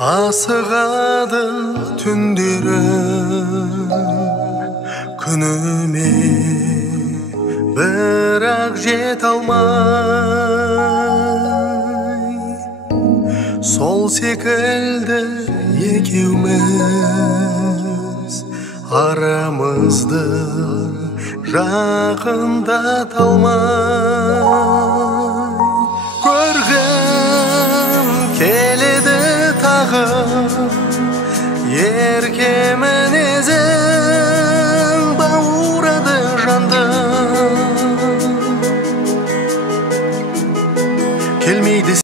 Асығады түндері күніме, бірақ жете алмай. Сол секілді екеуміз арамызды жақындата алмай. Көргім келеді тағы ерке мінезі,